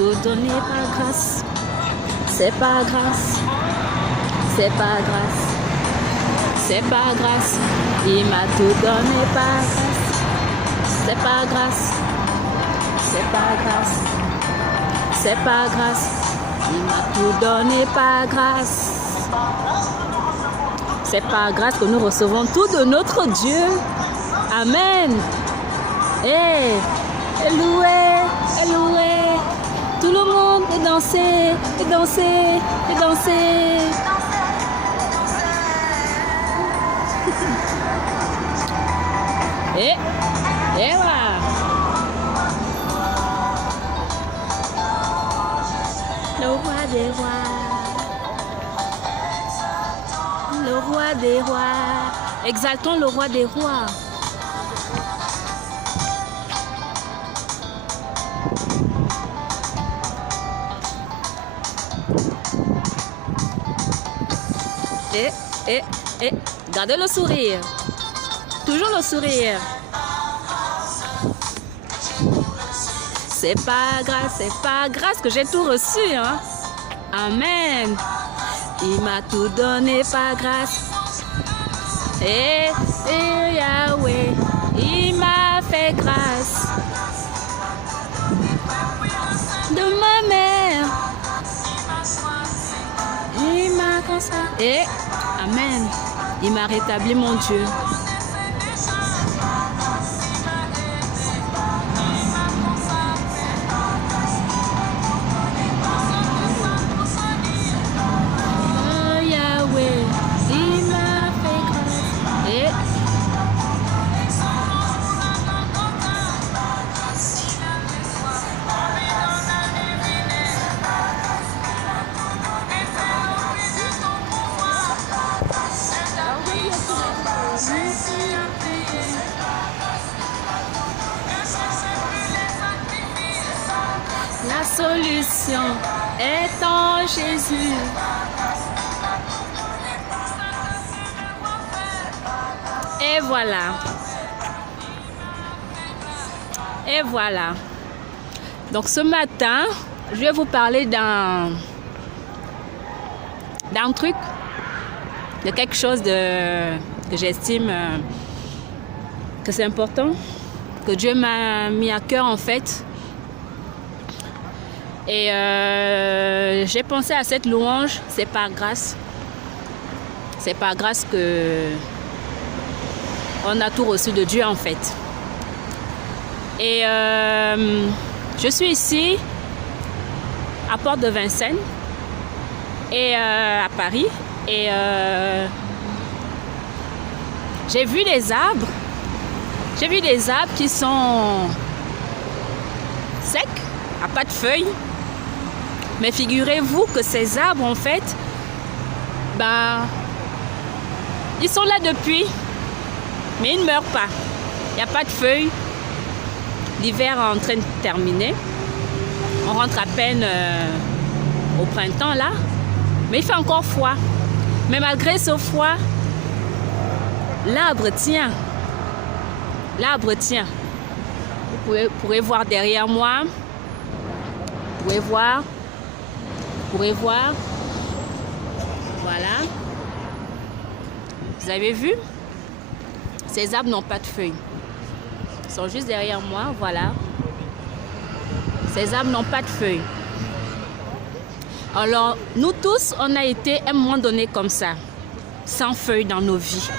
tout donné par grâce. C'est pas grâce. C'est pas grâce. C'est pas grâce. Il m'a tout donné par grâce. C'est pas grâce. C'est pas grâce. C'est pas grâce. Il m'a tout donné par grâce. C'est par grâce que nous recevons tout de notre Dieu. Amen. Et loué, loué. Tout le monde est dansé, et dansé, et dansé. Et voilà. Le roi des rois. Le roi des rois. Exaltons le roi des rois. Et, gardez le sourire. Toujours le sourire. C'est pas grâce que j'ai tout reçu. Hein? Amen. Il m'a tout donné par grâce. Et Yahweh, il m'a fait grâce. De ma mère, il m'a consacré. Et Amen. Il m'a rétabli mon Dieu. La solution est en Jésus. Et voilà. Et voilà. Donc ce matin, je vais vous parler d'un truc, de quelque chose que j'estime que c'est important, que Dieu m'a mis à cœur en fait. Et j'ai pensé à cette louange, c'est par grâce. C'est par grâce que on a tout reçu de Dieu en fait. Et je suis ici à Porte de Vincennes et à Paris. Et j'ai vu des arbres. J'ai vu des arbres qui sont secs, à pas de feuilles. Mais figurez-vous que ces arbres, en fait, ils sont là depuis, mais ils ne meurent pas. Il n'y a pas de feuilles. L'hiver est en train de terminer. On rentre à peine au printemps, là. Mais il fait encore froid. Mais malgré ce froid, l'arbre tient. L'arbre tient. Vous pourrez voir derrière moi. Vous pouvez voir. Vous pourrez voir. Voilà. Vous avez vu? Ces arbres n'ont pas de feuilles. Ils sont juste derrière moi. Voilà. Ces arbres n'ont pas de feuilles. Alors, nous tous, on a été à un moment donné comme ça. Sans feuilles dans nos vies.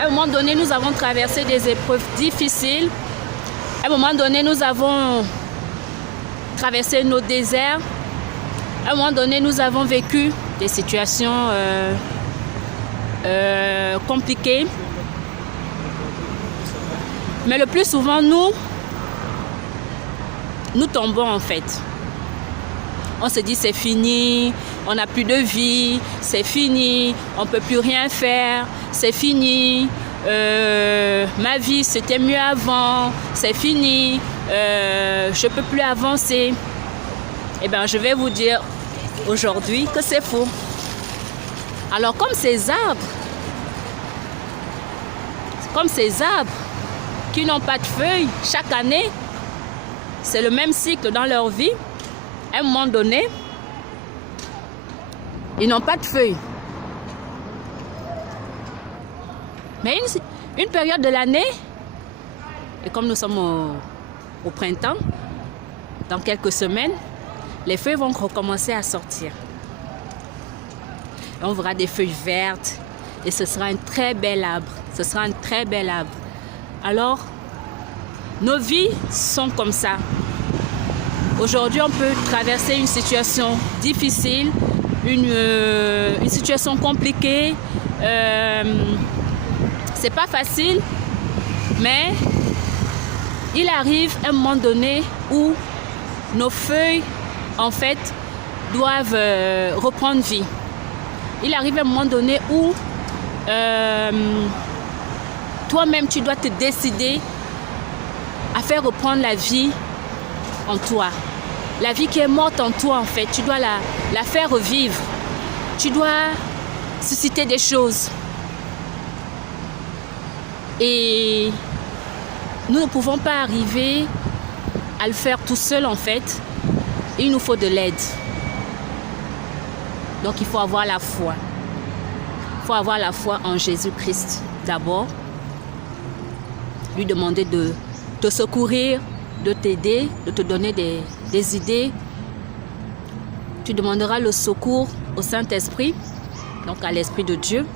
À un moment donné, nous avons traversé des épreuves difficiles. À un moment donné, nous avons traversé nos déserts. À un moment donné, nous avons vécu des situations compliquées. Mais le plus souvent, nous tombons en fait. On se dit c'est fini, on n'a plus de vie, c'est fini, on ne peut plus rien faire, c'est fini, ma vie c'était mieux avant, c'est fini, je ne peux plus avancer. Eh bien, je vais vous dire aujourd'hui que c'est faux. Alors comme ces arbres qui n'ont pas de feuilles chaque année, c'est le même cycle dans leur vie. À un moment donné, ils n'ont pas de feuilles. Mais une période de l'année, et comme nous sommes au printemps, dans quelques semaines, les feuilles vont recommencer à sortir. Et on verra des feuilles vertes et ce sera un très bel arbre. Ce sera un très bel arbre. Alors, nos vies sont comme ça. Aujourd'hui, on peut traverser une situation difficile, une situation compliquée. C'est pas facile, mais il arrive un moment donné où nos feuilles, en fait, doivent reprendre vie. Il arrive un moment donné où toi-même, tu dois te décider à faire reprendre la vie en toi. La vie qui est morte en toi, en fait, tu dois la faire revivre. Tu dois susciter des choses. Et nous ne pouvons pas arriver à le faire tout seul, en fait. Il nous faut de l'aide. Donc, il faut avoir la foi. Il faut avoir la foi en Jésus-Christ d'abord. Lui demander de te secourir, de t'aider, de te donner des idées. Tu demanderas le secours au Saint-Esprit, donc à l'Esprit de Dieu,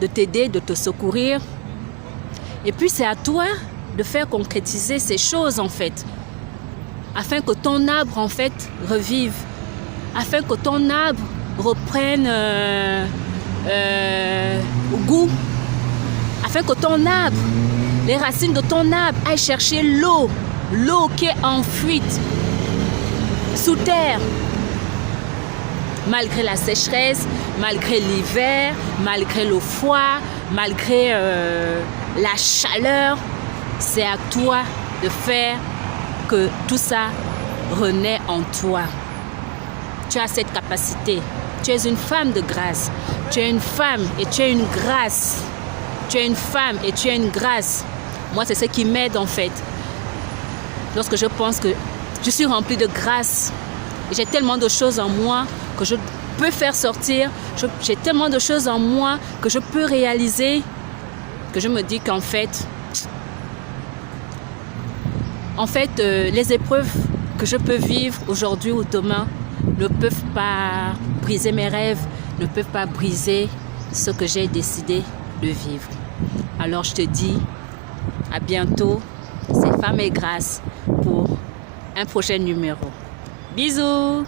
de t'aider, de te secourir. Et puis c'est à toi de faire concrétiser ces choses en fait, afin que ton arbre en fait revive, afin que ton arbre reprenne goût, afin que ton arbre, les racines de ton arbre aillent chercher l'eau qui est en fuite sous terre. Malgré la sécheresse, malgré l'hiver, malgré le froid, malgré la chaleur, c'est à toi de faire que tout ça renaît en toi. Tu as cette capacité. Tu es une femme de grâce. Tu es une femme et tu es une grâce. Tu es une femme et tu es une grâce. Moi, c'est ce qui m'aide en fait. Lorsque je pense que je suis remplie de grâce, et j'ai tellement de choses en moi que je peux faire sortir, j'ai tellement de choses en moi que je peux réaliser, que je me dis qu'en fait, les épreuves que je peux vivre aujourd'hui ou demain ne peuvent pas briser mes rêves, ne peuvent pas briser ce que j'ai décidé de vivre. Alors je te dis à bientôt, c'est Femmes et Grâce pour un prochain numéro. Bisous!